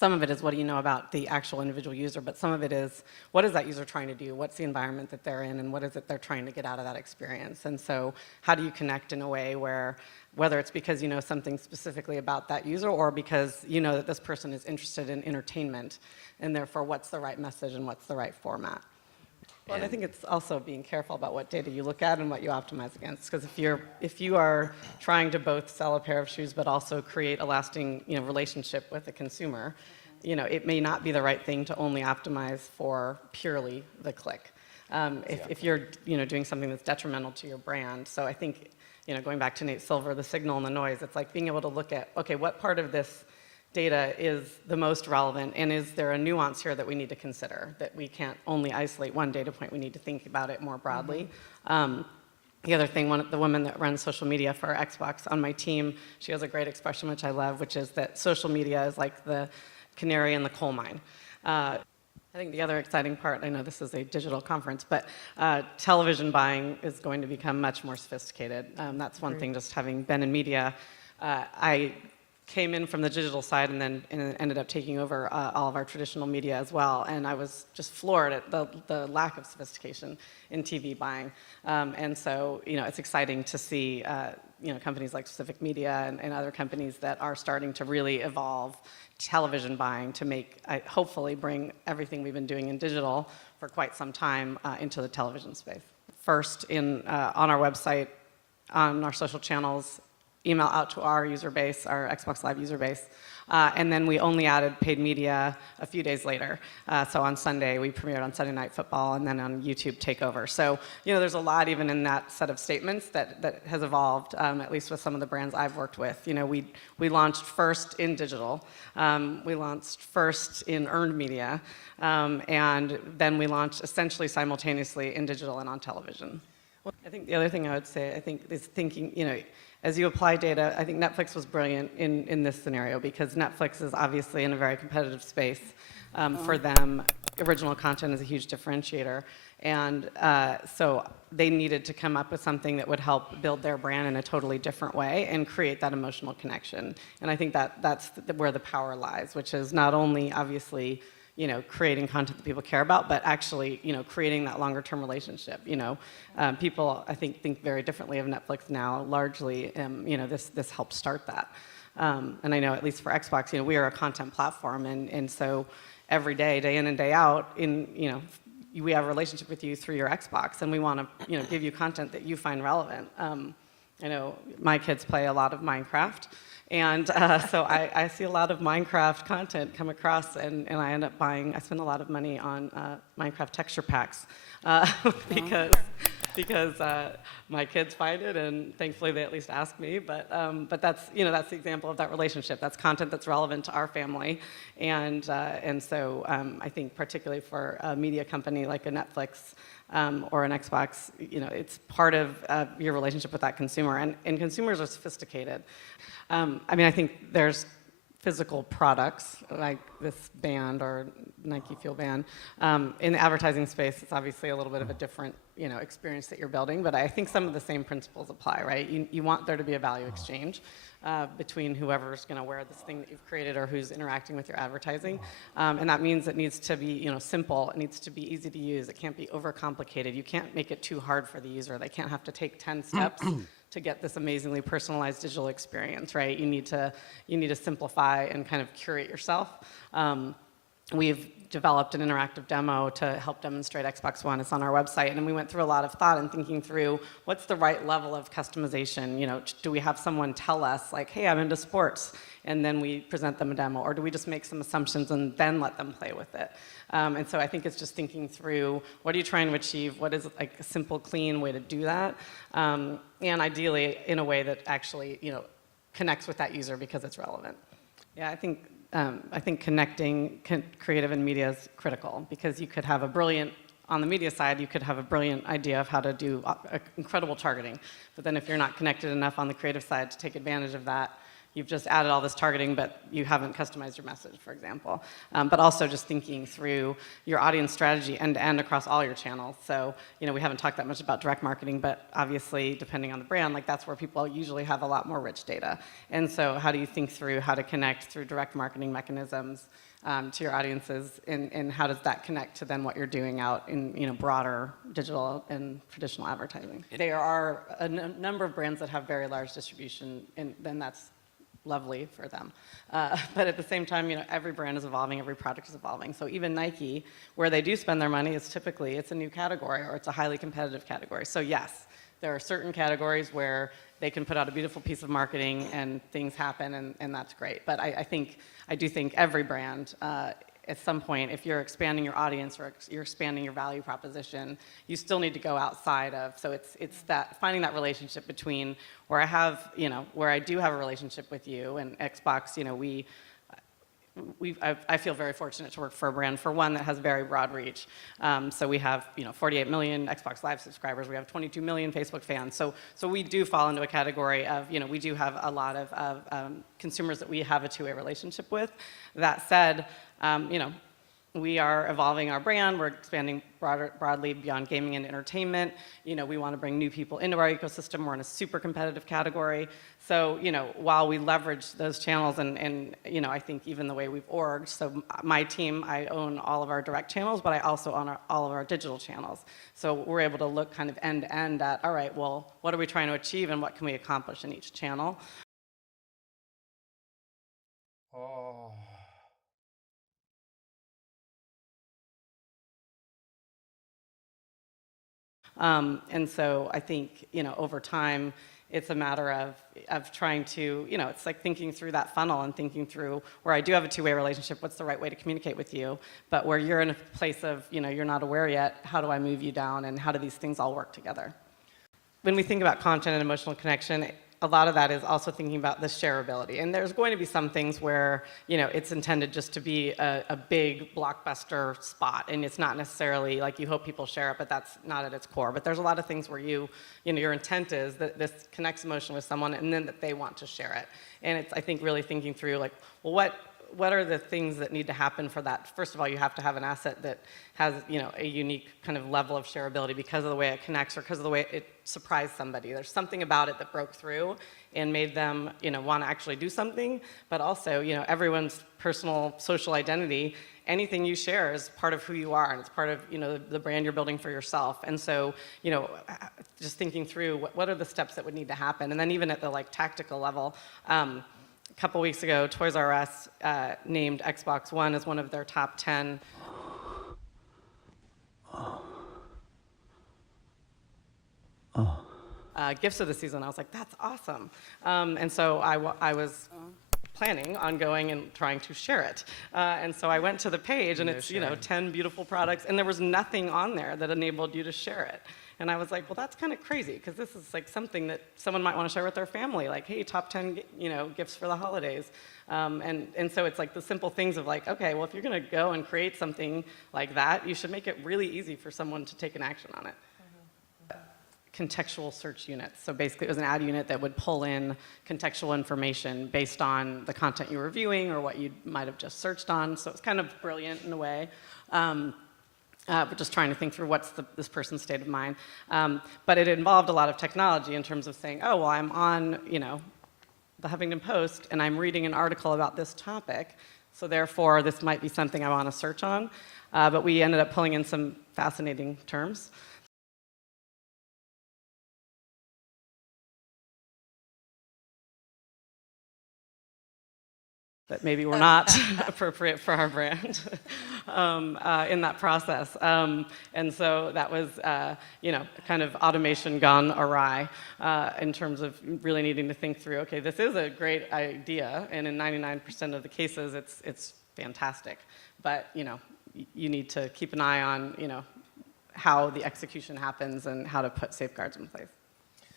some of it is what do you know about the actual individual user, but some of it is what is that user trying to do, what's the environment that they're in, and what is it they're trying to get out of that experience. And so how do you connect in a way where, whether it's because you know something specifically about that user or because you know that this person is interested in entertainment, and therefore what's the right message and what's the right format. Well, and I think it's also being careful about what data you look at and what you optimize against. Because if you are trying to both sell a pair of shoes but also create a lasting relationship with the consumer, it may not be the right thing to only optimize for purely the click. If you're doing something that's detrimental to your brand. So I think going back to Nate Silver, the signal and the noise, it's like being able to look at, okay, what part of this data is the most relevant, and is there a nuance here that we need to consider, that we can't only isolate one data point, we need to think about it more broadly. The other thing, the woman that runs social media for Xbox on my team, she has a great expression which I love, which is that social media is like the canary in the coal mine. I think the other exciting part, I know this is a digital conference, but television buying is going to become much more sophisticated. That's one thing, just having been in media. I came in from the digital side and then ended up taking over all of our traditional media as well. And I was just floored at the lack of sophistication in TV buying. And so, it's exciting to see, companies like Specific Media and other companies that are starting to really evolve television buying to hopefully bring everything we've been doing in digital for quite some time into the television space. First, on our website, on our social channels, email out to our user base, our Xbox Live user base, and then we only added paid media a few days later. So on Sunday, we premiered on Sunday Night Football, and then on YouTube Takeover. So there's a lot even in that set of statements that has evolved, at least with some of the brands I've worked with. We launched first in digital, we launched first in earned media, and then we launched essentially simultaneously in digital and on television. I think the other thing I would say, is thinking, as you apply data, I think Netflix was brilliant in this scenario because Netflix is obviously in a very competitive space. For them, original content is a huge differentiator. And so they needed to come up with something that would help build their brand in a totally different way and create that emotional connection. And I think that's where the power lies, which is not only obviously creating content that people care about, but actually, creating that longer-term relationship. People, I think very differently of Netflix now. Largely, this helps start that. And I know, at least for Xbox, we are a content platform, and so every day, day in and day out, we have a relationship with you through your Xbox, and we want to, give you content that you find relevant. I know my kids play a lot of Minecraft. And so I see a lot of Minecraft content come across, and I end up I spend a lot of money on Minecraft texture packs because my kids find it, and thankfully they at least ask me. But that's that's the example of that relationship. That's content that's relevant to our family, and so I think particularly for a media company like a Netflix. Or an Xbox, it's part of your relationship with that consumer, and consumers are sophisticated. I think there's physical products like this band or Nike Fuel band. In the advertising space, it's obviously a little bit of a different experience that you're building, but I think some of the same principles apply, right? You want there to be a value exchange between whoever's going to wear this thing that you've created or who's interacting with your advertising. And that means it needs to be simple. It needs to be easy to use. It can't be overcomplicated. You can't make it too hard for the user. They can't have to take 10 steps to get this amazingly personalized digital experience, right? You need to simplify and kind of curate yourself. We've developed an interactive demo to help demonstrate Xbox One. It's on our website, and we went through a lot of thought and thinking through what's the right level of customization. Do we have someone tell us, like, hey, I'm into sports, and then we present them a demo, or do we just make some assumptions and then let them play with it? And so I think it's just thinking through what are you trying to achieve, what is like a simple, clean way to do that, and ideally in a way that actually connects with that user because it's relevant. Yeah, I think connecting creative and media is critical because you could have on the media side, you could have a brilliant idea of how to do incredible targeting. But then if you're not connected enough on the creative side to take advantage of that, you've just added all this targeting, but you haven't customized your message, for example. But also just thinking through your audience strategy end-to-end across all your channels. So, we haven't talked that much about direct marketing, but obviously, depending on the brand, like that's where people usually have a lot more rich data. And so how do you think through how to connect through direct marketing mechanisms to your audiences, and how does that connect to then what you're doing out in broader digital and traditional advertising? There are a number of brands that have very large distribution, and then that's lovely for them. But at the same time, every brand is evolving, every product is evolving. So even Nike, where they do spend their money, is typically it's a new category or it's a highly competitive category. So yes, there are certain categories where they can put out a beautiful piece of marketing and things happen, and that's great. But I do think every brand, at some point, if you're expanding your audience or you're expanding your value proposition, you still need to go outside of. So it's that finding that relationship between where I do have a relationship with you and Xbox. I feel very fortunate to work for a brand, for one, that has very broad reach. So we have 48 million Xbox Live subscribers. We have 22 million Facebook fans. So we do fall into a category of, we do have a lot of consumers that we have a two-way relationship with. That said, we are evolving our brand. We're expanding broadly beyond gaming and entertainment. We want to bring new people into our ecosystem. We're in a super competitive category. So, while we leverage those channels and I think even the way we've orged, so my team, I own all of our direct channels, but I also own all of our digital channels. So we're able to look kind of end to end at, all right, well, what are we trying to achieve and what can we accomplish in each channel? Oh. And so I think, over time, it's a matter of trying to, it's like thinking through that funnel and thinking through where I do have a two-way relationship, what's the right way to communicate with you, but where you're in a place of, you're not aware yet, how do I move you down, and how do these things all work together? When we think about content and emotional connection, a lot of that is also thinking about the shareability. And there's going to be some things where, it's intended just to be a big blockbuster spot, and it's not necessarily like you hope people share it, but that's not at its core. But there's a lot of things where your intent is that this connects emotionally with someone, and then that they want to share it. And it's, I think, really thinking through, like, well, what are the things that need to happen for that? First of all, you have to have an asset that has, a unique kind of level of shareability because of the way it connects or because of the way it surprised somebody. There's something about it that broke through and made them, want to actually do something. But also, everyone's personal social identity, anything you share is part of who you are, and it's part of, the brand you're building for yourself. And so, just thinking through what are the steps that would need to happen. And then even at the tactical level, a couple weeks ago, Toys R Us named Xbox One as one of their top 10 gifts of the season. I was like, that's awesome. And so I was planning on going and trying to share it. And so I went to the page, and it's 10 beautiful products, and there was nothing on there that enabled you to share it. And I was like, well, that's kind of crazy, because this is like something that someone might want to share with their family, like, hey, top 10, gifts for the holidays. And so it's like the simple things of like, okay, well, if you're going to go and create something like that, you should make it really easy for someone to take an action on it. Contextual search units. So basically, it was an ad unit that would pull in contextual information based on the content you were viewing or what you might have just searched on. So it's kind of brilliant in a way. But just trying to think through what's this person's state of mind. But it involved a lot of technology in terms of saying, oh, well, I'm on, the Huffington Post, and I'm reading an article about this topic, so therefore this might be something I want to search on. But we ended up pulling in some fascinating terms. That maybe were not appropriate for our brand in that process. And so that was, kind of automation gone awry in terms of really needing to think through, okay, this is a great idea, and in 99% of the cases, it's fantastic. But, you need to keep an eye on, how the execution happens and how to put safeguards in place.